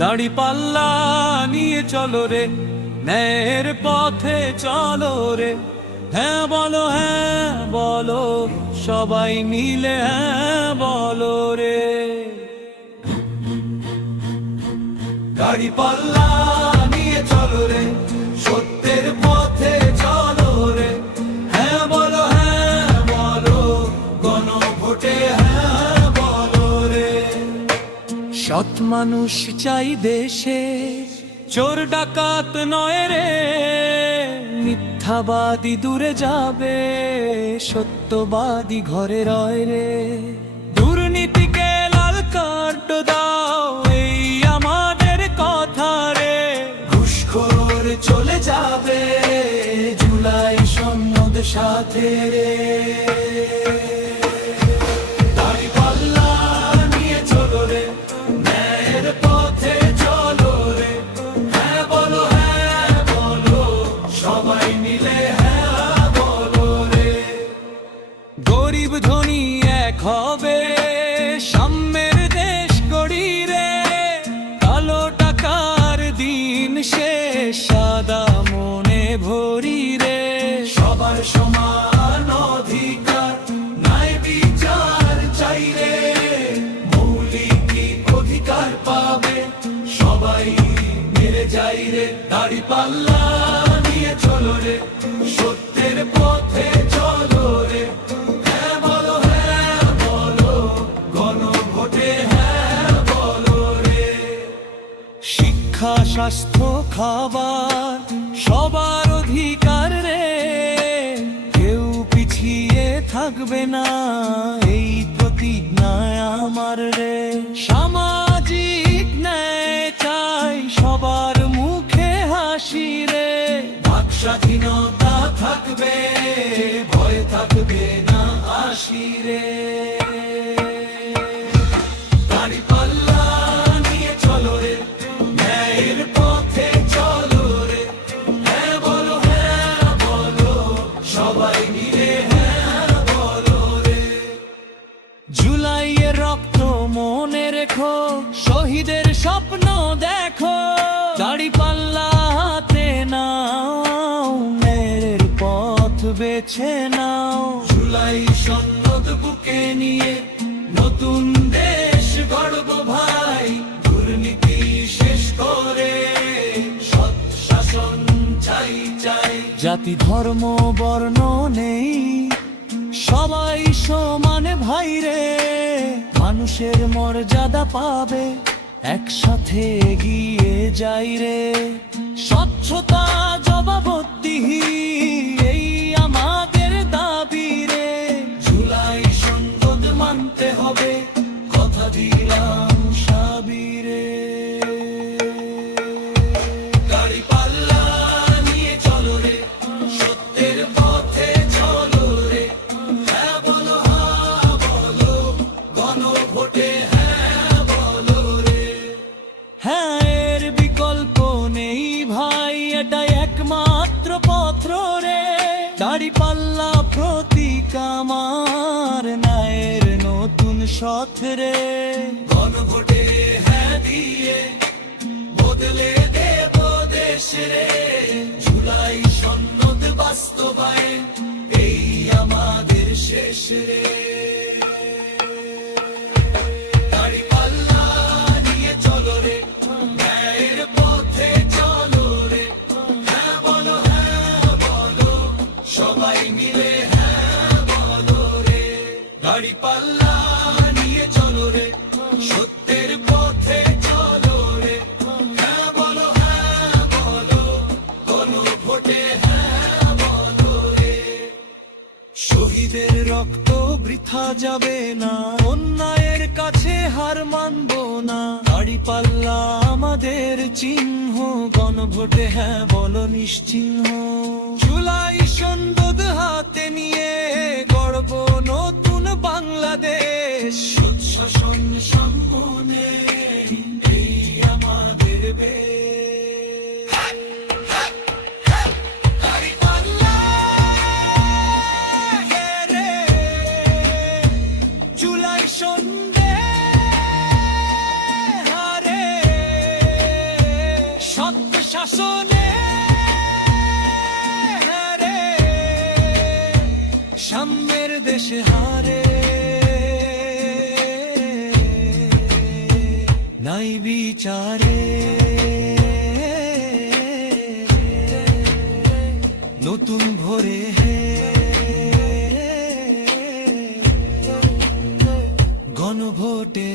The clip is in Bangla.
দাড়িপাল্লা নিয়ে চলো রে, ন্যায়ের পথে চলো রে। হ্যাঁ বলো, সবাই মিলে হ্যাঁ বলো রে। দাড়িপাল্লা নিয়ে চলো রে, সত্যের পথে চলো রে। হ্যাঁ বলো, গণভোটে হ্যাঁ বলো রে। সৎ মানুষ চাই দেশে, চোর ডাকাত নয় রে। মিথ্যাবাদী দূরে যাবে, সত্যবাদী ঘরে রয় রে। দুর্নীতিকে লাল কার্ড দাও, এই আমাদের কথা রে। ঘুষখোর চলে যাবে, জুলাই সনদ সাথে রে। দাড়িপাল্লা নিয়ে চলো রে, ন্যায়ের পথে চলো রে। হ্যাঁ বলো, সবাই মিলে হ্যাঁ বলো রে। গরিব ধনী এক হবে, সাম্যের দেশ গড়ি রে। কালো টাকার দিন শেষ, সাদা মনে ভরি রে। সবার সমান অধিকার, ন্যায় বিচার চাই রে। মৌলিক অধিকার পাবে সবাই মেরে যাই রে। দাড়িপাল্লা নিয়ে চলো রে, সত্যের পথে চলো রে। হ্যাঁ বলো, গণভোটে হ্যাঁ বলো রে। শিক্ষা, স্বাস্থ্য, খাবার সবার অধিকার রে। কেউ পিছিয়ে থাকবে না, এই প্রতিজ্ঞায় আমার রে। সামাজিক ন্যায় চাই, সবার মুখে হাসি রে। বাক স্বাধীনতা থাকবে, ভয় থাকবে না আসি রে। দাড়িপাল্লা নিয়ে চলো রে, ন্যায়ের পথে চলো রে। হ্যাঁ বলো, সবাই মিলে হ্যাঁ বলো রে। জুলাইয়ের রক্ত মনে রেখো, শহীদের স্বপ্ন দেখো। দাড়িপাল্লা হাতে নাও, ন্যায়ের পথ বেছে নাও। জুলাই সনদ বুকে নিয়ে নতুন দেশ গড়ব ভাই। দুর্নীতি শেষ করে সৎ শাসন চাই চাই। জাতি ধর্ম বর্ণ নেই, সবাই সমান ভাই রে। মানুষের মর্যাদা পাবে, একসাথে এগিয়ে যাই রে। স্বচ্ছতা, জবাবদিহি এই আমাদের দাবি রে। জুলাই সনদ মানতে হবে, কথা দিলাম সাবিরে। দাড়িপাল্লা নিয়ে চলো রে, সত্যের পথে চলো রে। হ্যাঁ বলো, গণভোটে হ্যাঁ বলো রে। হ্যাঁ, এর বিকল্প নেই ভাই, এটাই একমাত্র পথ রে। দাড়িপাল্লা প্রতীক আমার, ন্যায়ের নতুন সথ রে। গণভোটে হ্যাঁ দিয়ে বদলে দেব দেশ রে। জুলাই সনদ বাস্তবায়ন, এই আমাদের শেষ রে। দাড়িপাল্লা নিয়ে চলো রে, ন্যায়ের পথে চলো রে। হ্যাঁ বলো, সবাই মিলে হ্যাঁ বলো রে। দাড়িপাল্লা নিয়ে চলো রে, সত্যের পথে চলো রে। হ্যাঁ বলো, গণভোটে হ্যাঁ বলো রে। শহীদের রক্ত বৃথা যাবে না, অন্যায়ের কাছে হার মানব না। দাড়িপাল্লা আমাদের চিহ্ন, গণভোটে হ্যাঁ বলো নিশ্চিহ্ন। জুলাই সনদ হাতে নিয়ে গড়ব নতুন বাংলাদেশ। সুশাসন সামনে, এই আমাদের বেশ। দাড়িপাল্লা রে, জুলাই সনদে হারে। শাসনে রে সাম্যের দেশে হারে নাই বিচারে নতুন ভোরে হে গণভোটে